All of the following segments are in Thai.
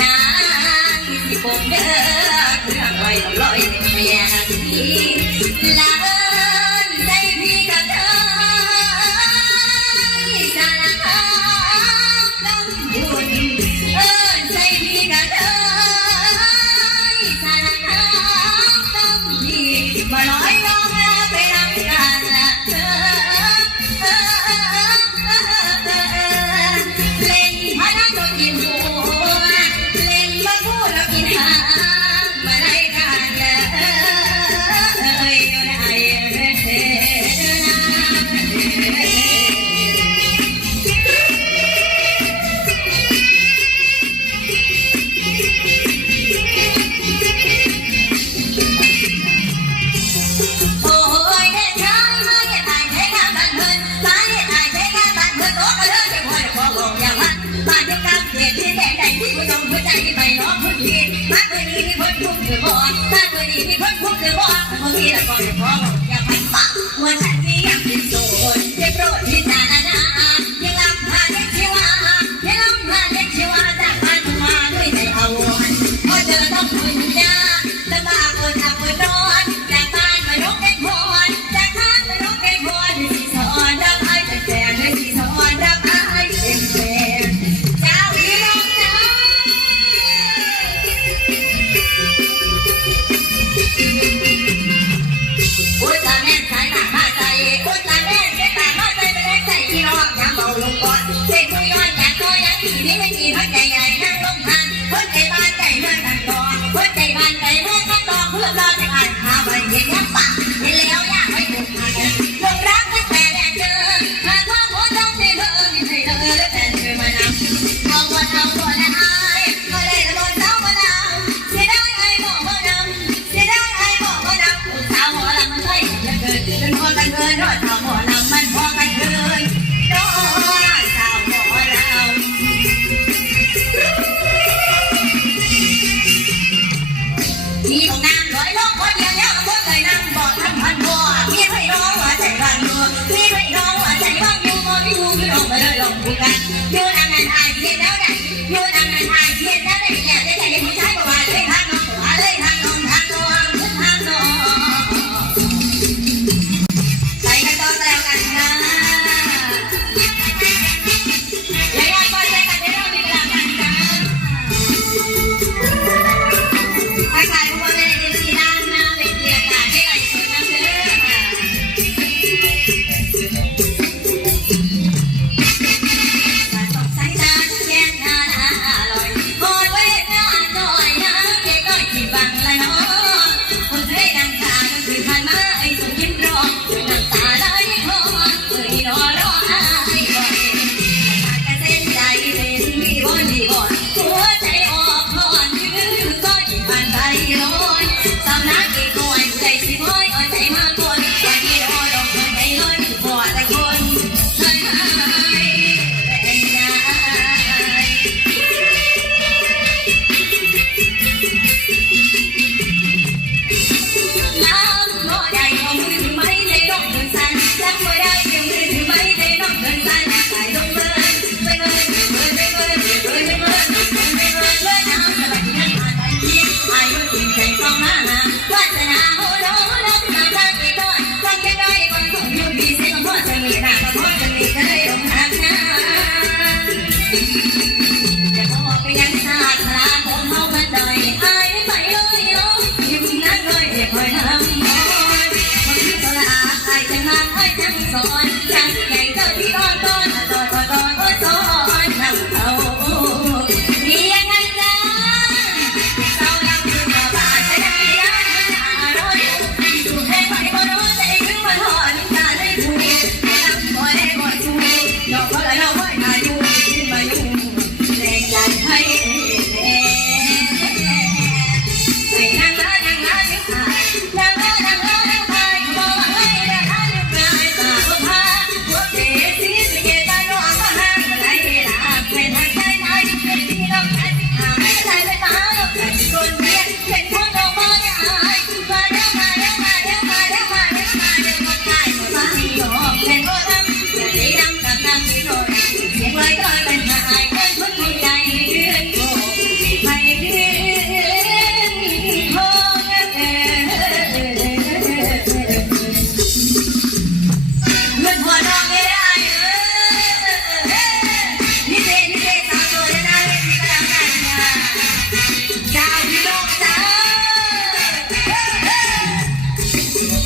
นางสิบงเด้อเครื่องลอยลอยแม่ดีลา Porque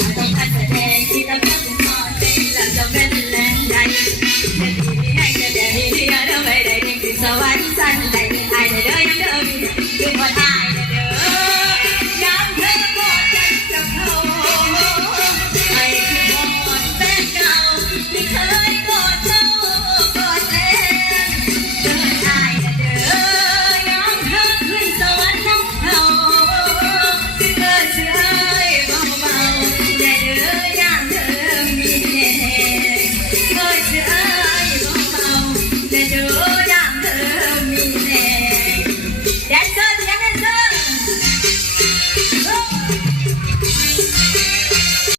จะ